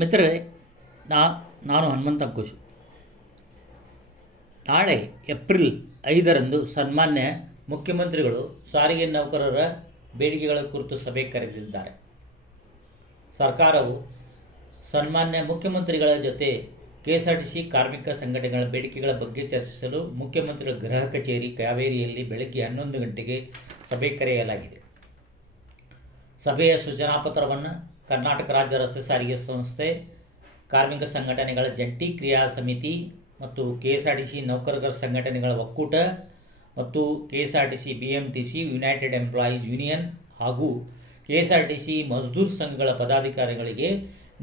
ಮಿತ್ರರೇ, ನಾ, ನಾನು ಹನುಮಂತ ಅಂಕುಶ್ ನಾಳೆ ಏಪ್ರಿಲ್ ಐದರಂದು ಸನ್ಮಾನ್ಯ ಮುಖ್ಯಮಂತ್ರಿಗಳು, ಸಾರಿಗೆ ನೌಕರರ ಬೇಡಿಕೆಗಳ ಕುರಿತು ಸಭೆ ಕರೆದಿದ್ದಾರೆ. ಸರ್ಕಾರವು ಸನ್ಮಾನ್ಯ ಮುಖ್ಯಮಂತ್ರಿಗಳ ಜೊತೆ K S R T C ಕಾರ್ಮಿಕ ಸಂಘಟನೆಗಳ ಬೇಡಿಕೆಗಳ ಬಗ್ಗೆ ಚರ್ಚಿಸಲು ಮುಖ್ಯಮಂತ್ರಿಗಳ ಗೃಹ ಕಚೇರಿ ಕಾವೇರಿಯಲ್ಲಿ ಬೆಳಗ್ಗೆ ಹನ್ನೊಂದು ಗಂಟೆಗೆ ಸಭೆ ಕರೆಯಲಾಗಿದೆ. ಸಭೆಯ ಸೂಚನಾ ಪತ್ರವನ್ನು ಕರ್ನಾಟಕ ರಾಜ್ಯ ರಸ್ತೆ ಸಾರಿಗೆ ಸಂಸ್ಥೆ, ಕಾರ್ಮಿಕ ಸಂಘಟನೆಗಳ ಜಂಟಿ ಕ್ರಿಯಾ ಸಮಿತಿ ಮತ್ತು K S R T C ನೌಕರರ ಸಂಘಟನೆಗಳ ಒಕ್ಕೂಟ ಮತ್ತು K S R T C B M T C United Employees Union ಹಾಗೂ K S R T C Mazdoor ಸಂಘಗಳ ಪದಾಧಿಕಾರಿಗಳಿಗೆ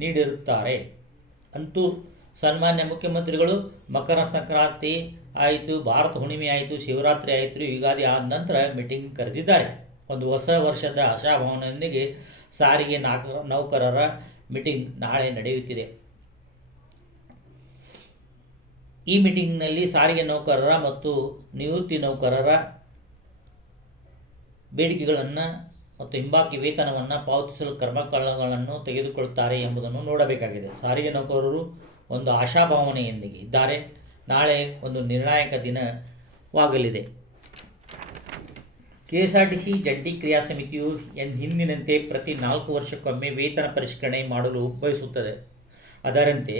ನೀಡಿರುತ್ತಾರೆ. ಅಂತೂ ಸನ್ಮಾನ್ಯ ಮುಖ್ಯಮಂತ್ರಿಗಳು, ಮಕರ ಸಂಕ್ರಾಂತಿ ಆಯಿತು, ಭಾರತ ಹುಣ್ಣಿಮೆ ಆಯಿತು, ಶಿವರಾತ್ರಿ ಆಯಿತು, ಯುಗಾದಿ ಆದ ನಂತರ ಮೀಟಿಂಗ್ ಕರೆದಿದ್ದಾರೆ. ಒಂದು ಹೊಸ ವರ್ಷದ ಆಶಾಭಾವನೆಯೊಂದಿಗೆ ಸಾರಿಗೆ ನಾಕ ನೌಕರರ ಮೀಟಿಂಗ್ ನಾಳೆ ನಡೆಯುತ್ತಿದೆ. ಈ ಮೀಟಿಂಗ್ನಲ್ಲಿ ಸಾರಿಗೆ ನೌಕರರ ಮತ್ತು ನಿವೃತ್ತಿ ನೌಕರರ ಬೇಡಿಕೆಗಳನ್ನು ಮತ್ತು ಹಿಂಬಾಕಿ ವೇತನವನ್ನು ಪಾವತಿಸಲು ಕ್ರಮಗಳನ್ನು ತೆಗೆದುಕೊಳ್ಳುತ್ತಾರೆ ಎಂಬುದನ್ನು ನೋಡಬೇಕಾಗಿದೆ. ಸಾರಿಗೆ ನೌಕರರು ಒಂದು ಆಶಾಭಾವನೆಯೊಂದಿಗೆ ಇದ್ದಾರೆ. ನಾಳೆ ಒಂದು ನಿರ್ಣಾಯಕ ದಿನವಾಗಲಿದೆ. K S R T C ಜಂಟಿ ಕ್ರಿಯಾ ಸಮಿತಿಯು ಹಿಂದಿನಂತೆ ಪ್ರತಿ ನಾಲ್ಕು ವರ್ಷಕ್ಕೊಮ್ಮೆ ವೇತನ ಪರಿಷ್ಕರಣೆ ಮಾಡಲು ಬಯಸುತ್ತದೆ ಅದರಂತೆ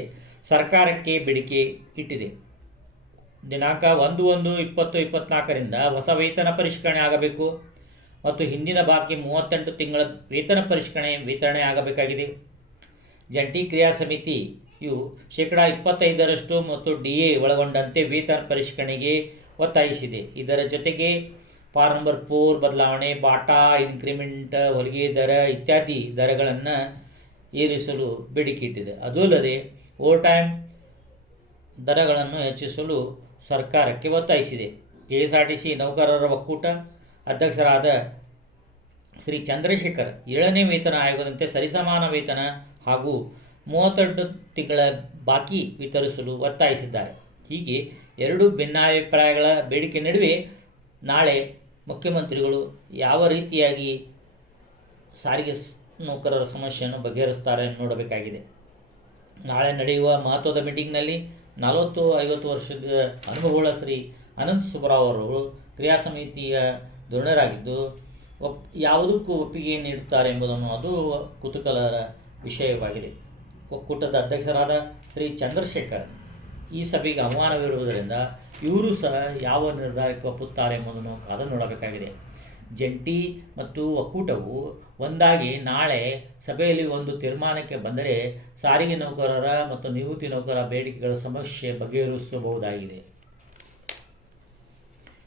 ಸರ್ಕಾರಕ್ಕೆ ಬೇಡಿಕೆ ಇಟ್ಟಿದೆ. ದಿನಾಂಕ ಒಂದು ಒಂದು ಇಪ್ಪತ್ತು ಇಪ್ಪತ್ನಾಲ್ಕರಿಂದ ಹೊಸ ವೇತನ ಪರಿಷ್ಕರಣೆ ಆಗಬೇಕು ಮತ್ತು ಹಿಂದಿನ ಬಾಕಿ ಮೂವತ್ತೆಂಟು ತಿಂಗಳ ವೇತನ ಪರಿಷ್ಕರಣೆ ವಿತರಣೆ ಆಗಬೇಕಾಗಿದೆ. ಜಂಟಿ ಕ್ರಿಯಾ ಸಮಿತಿಯು ಶೇಕಡಾ ಇಪ್ಪತ್ತೈದರಷ್ಟು ಮತ್ತು ಡಿ ಎ ಒಳಗೊಂಡಂತೆ ವೇತನ ಪರಿಷ್ಕರಣೆಗೆ ಒತ್ತಾಯಿಸಿದೆ. ಇದರ ಜೊತೆಗೆ ಫಾರ್ ನಂಬರ್ ಫೋರ್ ಬದಲಾವಣೆ, ಬಾಟಾ, ಇನ್ಕ್ರಿಮೆಂಟ್, ಹೊಲಿಗೆ ದರ ಇತ್ಯಾದಿ ದರಗಳನ್ನು ಏರಿಸಲು ಬೇಡಿಕೆ ಇಟ್ಟಿದೆ ಅದೂ ಅಲ್ಲದೆ ಓವರ್ ಟೈಮ್ ದರಗಳನ್ನು ಹೆಚ್ಚಿಸಲು ಸರ್ಕಾರಕ್ಕೆ ಒತ್ತಾಯಿಸಿದೆ. K S R T C ನೌಕರರ ಒಕ್ಕೂಟ ಅಧ್ಯಕ್ಷರಾದ ಶ್ರೀ ಚಂದ್ರಶೇಖರ್ ಏಳನೇ ವೇತನ ಆಯೋಗದಂತೆ ಸರಿಸಮಾನ ವೇತನ ಹಾಗೂ ಮೂವತ್ತೆಂಟು ತಿಂಗಳ ಬಾಕಿ ವಿತರಿಸಲು ಒತ್ತಾಯಿಸಿದ್ದಾರೆ. ಹೀಗೆ ಎರಡು ಭಿನ್ನಾಭಿಪ್ರಾಯಗಳ ಬೇಡಿಕೆ ನಡುವೆ ನಾಳೆ ಮುಖ್ಯಮಂತ್ರಿಗಳು ಯಾವ ರೀತಿಯಾಗಿ ಸಾರಿಗೆ ನೌಕರರ ಸಮಸ್ಯೆಯನ್ನು ಬಗೆಹರಿಸ್ತಾರೆ ನೋಡಬೇಕಾಗಿದೆ. ನಾಳೆ ನಡೆಯುವ ಮಹತ್ವದ ಮೀಟಿಂಗ್ನಲ್ಲಿ ನಲವತ್ತು, ಐವತ್ತು ವರ್ಷದ ಅನುಭವಗಳ ಶ್ರೀ ಅನಂತ ಸುಬ್ರಾವ್ ಅವರು ಕ್ರಿಯಾ ಸಮಿತಿಯ ಧೋರಣರಾಗಿದ್ದು ಒಪ್, ಯಾವುದಕ್ಕೂ ಒಪ್ಪಿಗೆ ನೀಡುತ್ತಾರೆ ಎಂಬುದನ್ನು ಅದು ಕುತೂಹಲರ ವಿಷಯವಾಗಿದೆ. ಒಕ್ಕೂಟದ ಅಧ್ಯಕ್ಷರಾದ ಶ್ರೀ ಚಂದ್ರಶೇಖರ್ ಈ ಸಭೆಗೆ ಅವಮಾನವಿರುವುದರಿಂದ ಇವರು ಸಹ ಯಾವ ನಿರ್ಧಾರಕ್ಕೆ ಒಪ್ಪುತ್ತಾರೆ ಎಂಬುದನ್ನು ಕಾದು ನೋಡಬೇಕಾಗಿದೆ. ಜಂಟಿ ಮತ್ತು ಒಕ್ಕೂಟವು ಒಂದಾಗಿ ನಾಳೆ ಸಭೆಯಲ್ಲಿ ಒಂದು ತೀರ್ಮಾನಕ್ಕೆ ಬಂದರೆ ಸಾರಿಗೆ ನೌಕರರ ಮತ್ತು ನಿವೃತ್ತಿ ನೌಕರರ ಬೇಡಿಕೆಗಳ ಸಮಸ್ಯೆ ಬಗೆಹರಿಸಬಹುದಾಗಿದೆ.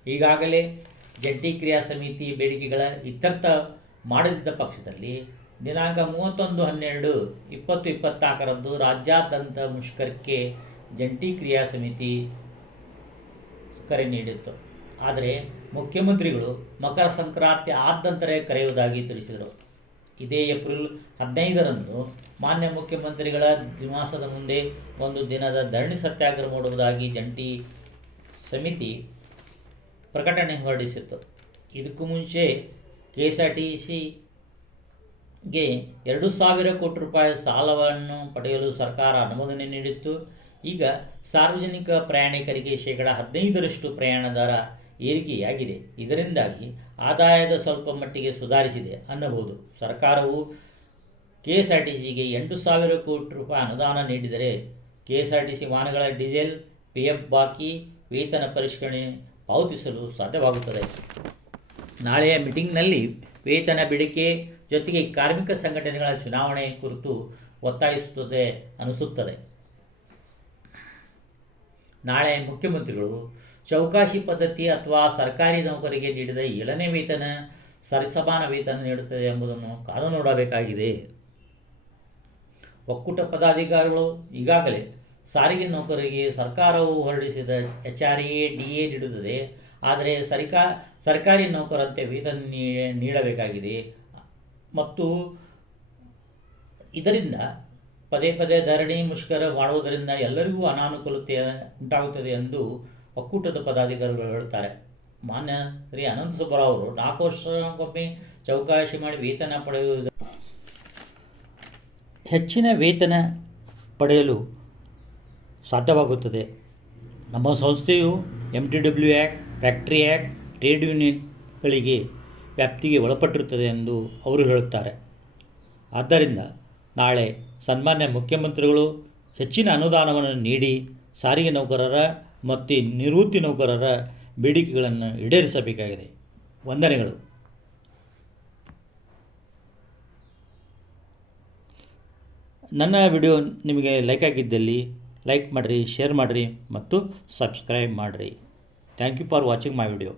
ಈಗಾಗಲೇ ಜಂಟಿ ಕ್ರಿಯಾ ಸಮಿತಿ ಬೇಡಿಕೆಗಳ ಇತ್ಯರ್ಥ ಮಾಡದಿದ್ದ ಪಕ್ಷದಲ್ಲಿ ದಿನಾಂಕ ಮೂವತ್ತೊಂದು ಹನ್ನೆರಡು ಇಪ್ಪತ್ತು ಇಪ್ಪತ್ನಾಲ್ಕರಂದು ರಾಜ್ಯಾದ್ಯಂತ ಮುಷ್ಕರಕ್ಕೆ ಜಂಟಿ ಕ್ರಿಯಾ ಸಮಿತಿ ಕರೆ ನೀಡಿತ್ತು. ಆದರೆ ಮುಖ್ಯಮಂತ್ರಿಗಳು ಮಕರ ಸಂಕ್ರಾಂತಿ ಆದ ನಂತರ ಕರೆಯುವುದಾಗಿ ತಿಳಿಸಿದರು. ಇದೇ ಏಪ್ರಿಲ್ ಹದಿನೈದರಂದು ಮಾನ್ಯ ಮುಖ್ಯಮಂತ್ರಿಗಳ ನಿವಾಸದ ಮುಂದೆ ಒಂದು ದಿನದ ಧರಣಿ ಸತ್ಯಾಗ್ರಹ ಮಾಡುವುದಾಗಿ ಜಂಟಿ ಸಮಿತಿ ಪ್ರಕಟಣೆ ಹೊರಡಿಸಿತ್ತು. ಇದಕ್ಕೂ ಮುಂಚೆ ಕೆ ಎಸ್ ಆರ್ ಟಿ ಸಿಗೆ ಎರಡು ಸಾವಿರ ಕೋಟಿ ರೂಪಾಯಿ ಸಾಲವನ್ನು ಪಡೆಯಲು ಸರ್ಕಾರ ಅನುಮೋದನೆ ನೀಡಿತ್ತು. ಈಗ ಸಾರ್ವಜನಿಕ ಪ್ರಯಾಣಿಕರಿಗೆ ಶೇಕಡ ಹದಿನೈದರಷ್ಟು ಪ್ರಯಾಣ ದರ ಏರಿಕೆಯಾಗಿದೆ. ಇದರಿಂದಾಗಿ ಆದಾಯದ ಸ್ವಲ್ಪ ಮಟ್ಟಿಗೆ ಸುಧಾರಿಸಿದೆ ಅನ್ನಬಹುದು. ಸರ್ಕಾರವು ಕೆ ಎಸ್ ಆರ್ ಟಿ ಸಿಗೆ ಎಂಟು ಸಾವಿರ ಕೋಟಿ ರೂಪಾಯಿ ಅನುದಾನ ನೀಡಿದರೆ K S R T C ವಾಹನಗಳ ಡೀಸೆಲ್ ಪಿ ಎಫ್ ಬಾಕಿ, ವೇತನ ಪರಿಷ್ಕರಣೆ ಪಾವತಿಸಲು ಸಾಧ್ಯವಾಗುತ್ತದೆ. ನಾಳೆಯ ಮೀಟಿಂಗ್ನಲ್ಲಿ ವೇತನ ಬೇಡಿಕೆ ಜೊತೆಗೆ ಕಾರ್ಮಿಕ ಸಂಘಟನೆಗಳ ಚುನಾವಣೆ ಕುರಿತು ಒತ್ತಾಯಿಸುತ್ತದೆ ಅನಿಸುತ್ತದೆ ನಾಳೆ ಮುಖ್ಯಮಂತ್ರಿಗಳು ಚೌಕಾಶಿ ಪದ್ಧತಿ ಅಥವಾ ಸರ್ಕಾರಿ ನೌಕರಿಗೆ ನೀಡಿದ ಏಳನೇ ವೇತನ, ಸರಿಸಮಾನ ವೇತನ ನೀಡುತ್ತದೆ ಎಂಬುದನ್ನು ಕಾದು ನೋಡಬೇಕಾಗಿದೆ. ಒಕ್ಕೂಟ ಪದಾಧಿಕಾರಿಗಳು ಈಗಾಗಲೇ ಸಾರಿಗೆ ನೌಕರಿಗೆ ಸರ್ಕಾರವು ಹೊರಡಿಸಿದ H R A D A ನೀಡುತ್ತದೆ. ಆದರೆ ಸರಿಕಾ, ಸರ್ಕಾರಿ ನೌಕರಂತೆ ವೇತನ ನೀಡಬೇಕಾಗಿದೆ. ಮತ್ತು ಇದರಿಂದ ಪದೇ ಪದೇ ಧರಣಿ ಮುಷ್ಕರ ಮಾಡುವುದರಿಂದ ಎಲ್ಲರಿಗೂ ಅನಾನುಕೂಲತೆ ಉಂಟಾಗುತ್ತದೆ ಎಂದು ಒಕ್ಕೂಟದ ಪದಾಧಿಕಾರಿಗಳು ಹೇಳುತ್ತಾರೆ. ಮಾನ್ಯ ಶ್ರೀ ಅನಂತ ಸುಬ್ಬರಾವ್ ಅವರು, ನಾಲ್ಕು ವರ್ಷಕ್ಕೊಮ್ಮೆ ಚೌಕಾಶಿ ಮಾಡಿ ವೇತನ ಪಡೆಯುವುದು. ಹೆಚ್ಚಿನ ವೇತನ ಪಡೆಯಲು ಸಾಧ್ಯವಾಗುತ್ತದೆ. ನಮ್ಮ ಸಂಸ್ಥೆಯು M T W act factory act trade ಯೂನಿಯನ್ಗಳಿಗೆ ವ್ಯಾಪ್ತಿಗೆ ಒಳಪಟ್ಟಿರುತ್ತದೆ ಎಂದು ಅವರು ಹೇಳುತ್ತಾರೆ. ಆದ್ದರಿಂದ ನಾಳೆ ಸನ್ಮಾನ್ಯ ಮುಖ್ಯಮಂತ್ರಿಗಳು ಹೆಚ್ಚಿನ ಅನುದಾನವನ್ನು ನೀಡಿ ಸಾರಿಗೆ ನೌಕರರ ಮತ್ತು ನಿವೃತ್ತಿ ನೌಕರರ ಬೇಡಿಕೆಗಳನ್ನು ಈಡೇರಿಸಬೇಕಾಗಿದೆ. ವಂದನೆಗಳು. ನನ್ನ ವಿಡಿಯೋ ನಿಮಗೆ ಲೈಕ್ ಆಗಿದ್ದಲ್ಲಿ ಲೈಕ್ ಮಾಡಿರಿ, ಶೇರ್ ಮಾಡಿರಿ ಮತ್ತು ಸಬ್ಸ್ಕ್ರೈಬ್ ಮಾಡಿರಿ. Thank you for watching my video.